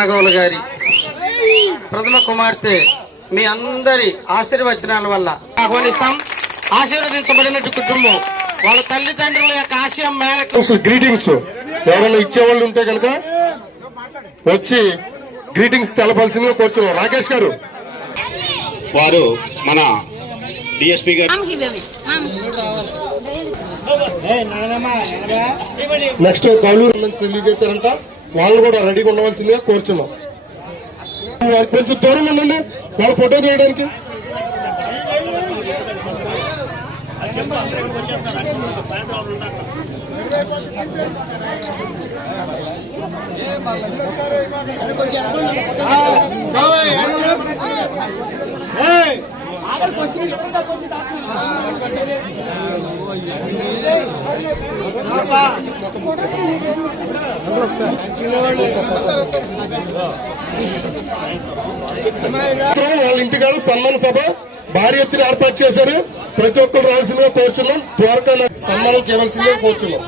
నాగోలు గారి ప్రథమ కుమార్తె మీ అందరి ఆశీర్వచనాల వల్ల ఆహ్వానిస్తాం. ఆశీర్వదించబడిన కుటుంబం వాళ్ళ తల్లిదండ్రుల యొక్క ఆశయం మేరకు గ్రీటింగ్స్ ఎవరైనా ఇచ్చేవాళ్ళు ఉంటే కనుక వచ్చి గ్రీటింగ్స్ తెలపాల్సిందిగా కూర్చున్నాం. రాకేష్ గారు వారు మన డిఎస్పీ గారు నెక్స్ట్ గౌలూరు తెలియజేశారంట. వాళ్ళు కూడా రెడీగా ఉండవలసిందిగా కోరుచున్నాం. కొంచెం దూరం ఉండండి వాళ్ళ ఫోటో తీయడానికి. వాళ్ళ ఇంటికాడ సన్మాన సభ భారీ ఎత్తున ఏర్పాటు చేశారు. ప్రతి ఒక్కరు రావాల్సిందిగా కోరుచున్నాం. త్వరగా సన్మానం చేయవలసిందిగా కోరుచున్నాం.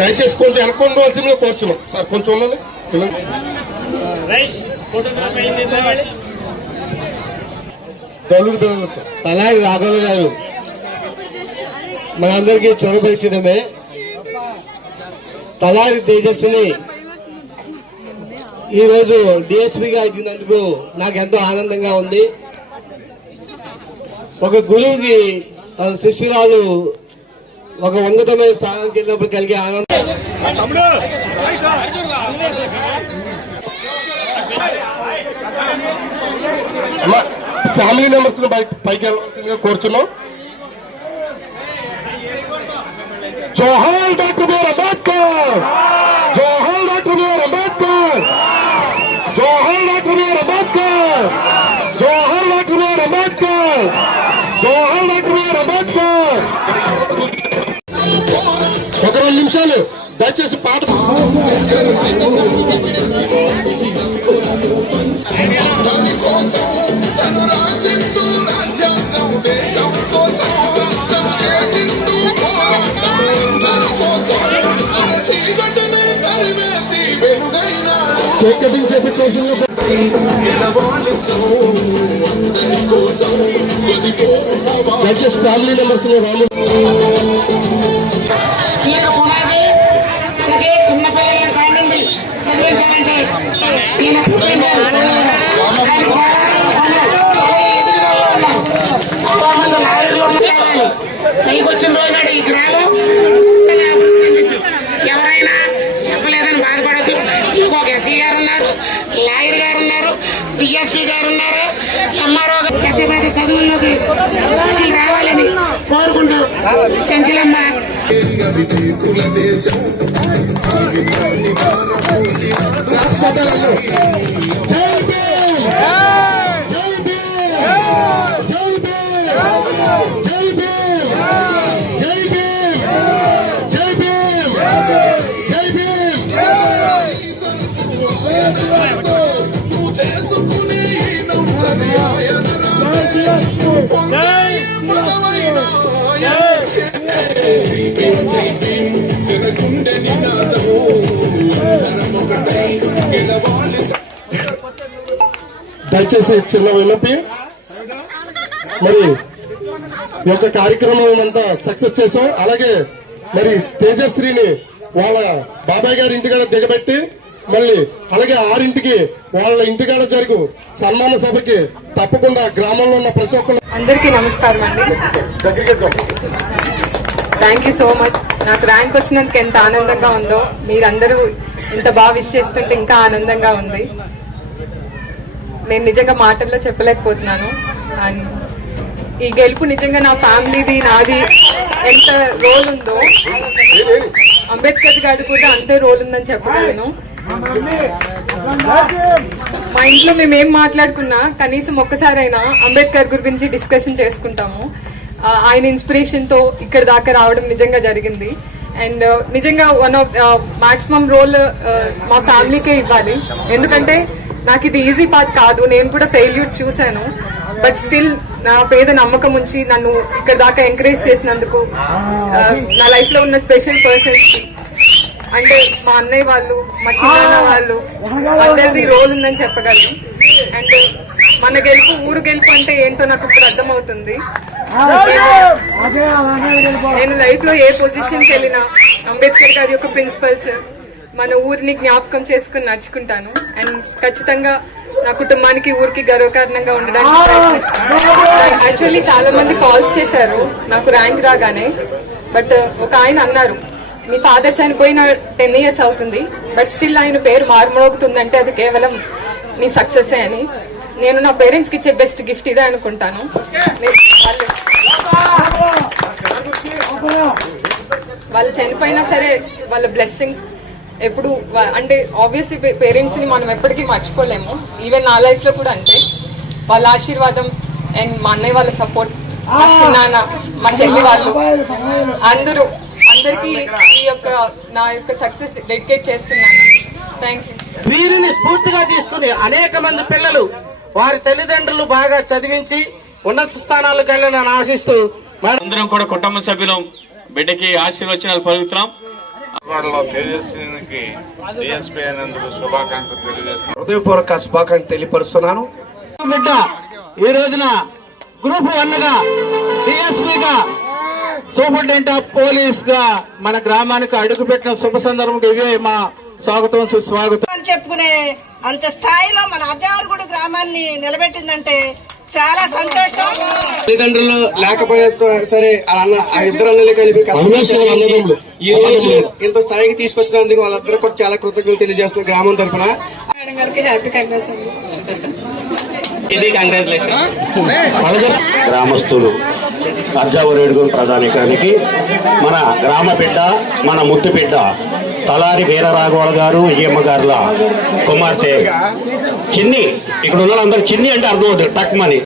దయచేసి కొంచెం వెనక్కి ఉండవలసిందిగా కోరుచున్నాం. సార్ కొంచెం ఉండండి. అలాగే రాఘవ గారు మనందరికీ చొరవపరిచడమే. తలారి తేజస్సుని ఈ రోజు డిఎస్పీగా ఇచ్చినందుకు నాకు ఎంతో ఆనందంగా ఉంది. ఒక గురువుకి తన శిష్యురాలు ఒక ఉన్నతమైన స్థానానికి వెళ్ళినప్పుడు కలిగే ఆనందం. ఫ్యామిలీ మెంబర్స్ పైకి వెళ్ళవలసిందిగా కోరుచున్నాం. జోహార్ డాక్టర్ బిఆర్ అంబేద్కర్, జోహార్ డాక్టర్ బిఆర్ అంబేద్కర్, జోహార్ డాక్టర్ బిఆర్ అంబేద్కర్, జోహార్ డాక్టర్ బిఆర్ అంబేద్కర్, జోహార్ డాక్టర్ బిఆర్ అంబేద్కర్. ఒక 2 నిమిషాలు దయచేసి పాట కేక్ కటింగ్ చేపించవలసిందిగా దయచేసి ఫ్యామిలీ మెంబర్స్ రాము. చిన్న పిల్లల కానివ్వండి చదివించాలంటే చాలా మంది నాయకులు ఉన్నారు. పైకి వచ్చిన రోజు నాడు ఈ గ్రామం అభివృద్ధి చెందింది. ఎవరైనా చెప్పలేదని బాధపడద్దు. ఇంకొక ఎస్సీ గారు ఉన్నారు, లాయర్ గారు ఉన్నారు, డిఎస్పీ గారు ఉన్నారు, ఎంఆర్ఓ గారు పెద్ద పెద్ద చదువుల్లోకి రావాలని కోరుకుంటూ సంచలమ్మ దయచేసి చిన్న విన్నపి. మరి ఈ యొక్క కార్యక్రమం అంతా సక్సెస్ చేసాం. అలాగే మరి తేజశ్రీని వాళ్ళ బాబాయ్ గారి ఇంటికాడ దిగబెట్టి మళ్ళీ అలాగే 6ంటికి వాళ్ళ ఇంటికాడ జరుగు సన్మాన సభకి తప్పకుండా గ్రామంలో ఉన్న ప్రతి ఒక్కరు. అందరికీ నమస్కారం అండి. Thank you so much. నాకు ర్యాంక్ వచ్చినందుకు ఎంత ఆనందంగా ఉందో, మీరందరూ ఇంత బాగా విష్ చేస్తుంటే ఇంకా ఆనందంగా ఉంది. నేను నిజంగా మాటల్లో చెప్పలేకపోతున్నాను. అండ్ ఈ గెలుపు నిజంగా నా ఫ్యామిలీది, నాది ఎంత రోల్ ఉందో అంబేద్కర్ గారి కూడా అంతే రోల్ ఉందని చెప్పగలను. మా ఇంట్లో మేమేం మాట్లాడుకున్నా కనీసం ఒక్కసారైనా అంబేద్కర్ గురించి డిస్కషన్ చేసుకుంటాము. ఆయన ఇన్స్పిరేషన్ తో ఇక్కడ దాకా రావడం నిజంగా జరిగింది. అండ్ నిజంగా వన్ ఆఫ్ మాక్సిమం రోల్ మా ఫ్యామిలీకే ఇవ్వాలి. ఎందుకంటే నాకు ఇది ఈజీ పాత్ కాదు. నేను కూడా ఫెయిల్యూర్స్ చూశాను. బట్ స్టిల్ నా పేద నమ్మకం ఉంచి నన్ను ఇక్కడ దాకా ఎంకరేజ్ చేసినందుకు నా లైఫ్ లో ఉన్న స్పెషల్ పర్సన్స్ అంటే మా అన్నయ్య వాళ్ళు, మా చిన్న వాళ్ళు అందరిది రోల్ ఉందని చెప్పగలను. అండ్ మన గెలుపు ఊరు గెలుపు అంటే ఏంటో నాకు ఇప్పుడు అర్థమవుతుంది. నేను లైఫ్ లో ఏ పొజిషన్కి వెళ్ళినా అంబేద్కర్ గారి యొక్క ప్రిన్సిపల్స్, మన ఊరిని జ్ఞాపకం చేసుకుని నడుచుకుంటాను. అండ్ ఖచ్చితంగా నా కుటుంబానికి, ఊరికి గర్వకారణంగా ఉండడానికి ప్రయత్నిస్తాను. యాక్చువల్లీ చాలా మంది కాల్స్ చేశారు నాకు ర్యాంక్ రాగానే. బట్ ఒక ఆయన అన్నారు, మీ ఫాదర్ చనిపోయిన 10 years అవుతుంది, బట్ స్టిల్ ఆయన పేరు మారుమోగుతుందంటే అది కేవలం మీ సక్సెస్ అని. నేను నా పేరెంట్స్కి ఇచ్చే బెస్ట్ గిఫ్ట్ ఇదే అనుకుంటాను. వాళ్ళు చనిపోయినా సరే వాళ్ళ బ్లెస్సింగ్స్ ఎప్పుడు అంటే ఆబ్వియస్లీ పేరెంట్స్ని మనం ఎప్పటికీ మర్చిపోలేము. ఈవెన్ నా లైఫ్లో కూడా అంటే వాళ్ళ ఆశీర్వాదం అండ్ మా అన్నయ్య వాళ్ళ సపోర్ట్, మా చిన్నాన్న, మా చెల్లి వాళ్ళు అందరికీ ఈ యొక్క నా యొక్క సక్సెస్ డెడికేట్ చేస్తున్నాను. Thank you. వీరిని స్ఫూర్తిగా తీసుకుని అనేక మంది పిల్లలు వారి తల్లిదండ్రులు బాగా చదివించి ఉన్నత స్థానాలకు వెళ్ళాలని ఆశిస్తూ అందరం కూడా కుటుంబ సభ్యులం బిడ్డకి ఆశీర్వచనాలు పలుకుతున్నాం. తేజస్వినికి డిఎస్పీ అయినందుకు శుభాకాంక్షలు తెలియజేస్తున్నాను. హృదయపూర్వక శుభాకాంక్షలు తెలియపరుస్తున్నాను. బిడ్డ ఈ రోజున గ్రూప్ 1 గా డిఎస్పీగా సూపరింటెండెంట్ ఆఫ్ పోలీస్ గా మన గ్రామానికి అడుగుపెట్టిన శుభ సందర్భంగా ఇవే మా స్వాగతం, సుస్వాగతం అని చెప్పుకునే అంత స్థాయిలో మన అజారుగుడు గ్రామాన్ని నిలబెట్టిందంటే చాలా సంతోషం. తల్లిదండ్రులు లేకపోయినా సరే ఆ ఇద్దరు అన్నలు కలిపి కష్టపడి ఈ రోజు ఇంత స్థాయికి తీసుకొచ్చినందుకు వాళ్ళందరూ కూడా చాలా కృతజ్ఞతలు తెలియజేస్తున్న గ్రామం తరఫున. గ్రామస్తులు అర్జావరేడుగు ప్రధానికానికి మన గ్రామ బిడ్డ, మన ముత్తు బిడ్డ తలారి వీరరాఘవరావు గారు, విజయమ్మ గారుల కుమార్తె చిన్ని. ఇక్కడ ఉన్న అందరూ చిన్ని అంటే అర్థమవుతుంది టక్మని.